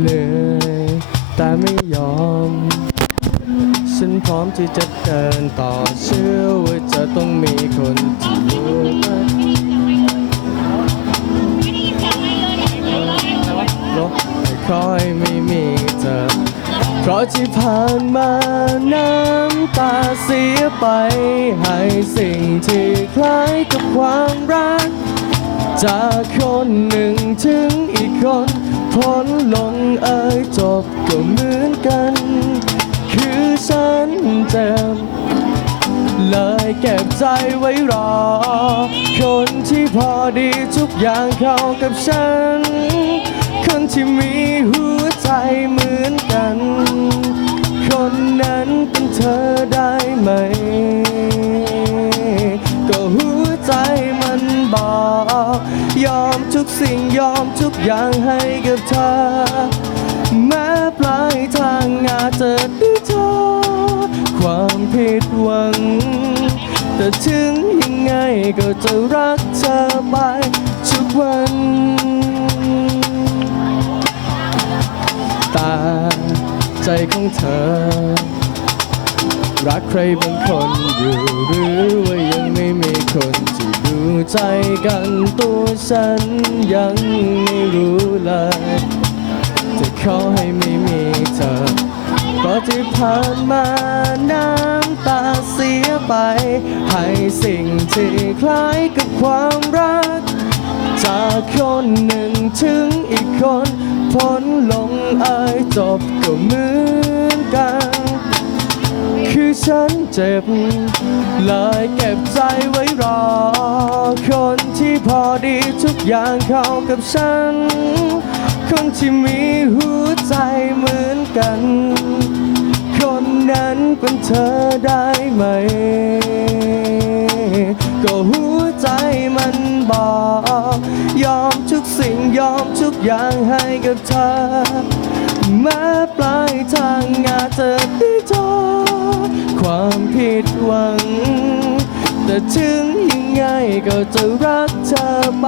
เหนื่อยแต่ไม่ยอม ฉันพร้อมที่จะเดินต่อเชื่อว่าจะต้องมีคนที่อยู่กันรถไม่ค่อยไม่มีเธอเพราะที่ผ่านมาน้ำตาเสียไป ให้สิ่งที่คล้ายกับความรัก จากคนหนึ่งถึงอีกคน พ้นลงเอ่ยจบก็เหมือนกัน คือฉันเจ็บเลยเก็บใจไว้รอ คนที่พอดีทุกอย่างเข้ากับฉัน คนที่มีหัวใจเหมือนกัน คนนั้นเป็น สิ่งยอมทุกอย่างให้กับเธอ แม้ปลายทางอาจจะได้เจอความผิดหวัง แต่ถึงยังไงก็จะรักเธอไปทุกวันต่ใจของเธอ รักใครบางคนอยู่หรือว่ายังไม่มีคนที่ ใจกันตัวฉันยังไม่รู้เลยจะขอให้ไม่มีเธอเพราะที่ผ่านมาน้ำตาเสียไป ให้สิ่งที่คล้ายกับความรัก จากคนหนึ่งถึงอีกคนพ้นลงเอ่ยจบก็เหมือนกัน คือฉันเจ็บเลยเก็บใจไว้รอ อย่างเขากับฉัน คนที่มีหัวใจเหมือนกัน คนนั้นเป็นเธอได้ไหม ก็หัวใจมันบอก ยอมทุกสิ่งยอมทุกอย่างให้กับเธอ แม้ปลายทางอาจจะได้เจอความผิดหวัง แต่ถึงยังไงก็จะรักเธอไป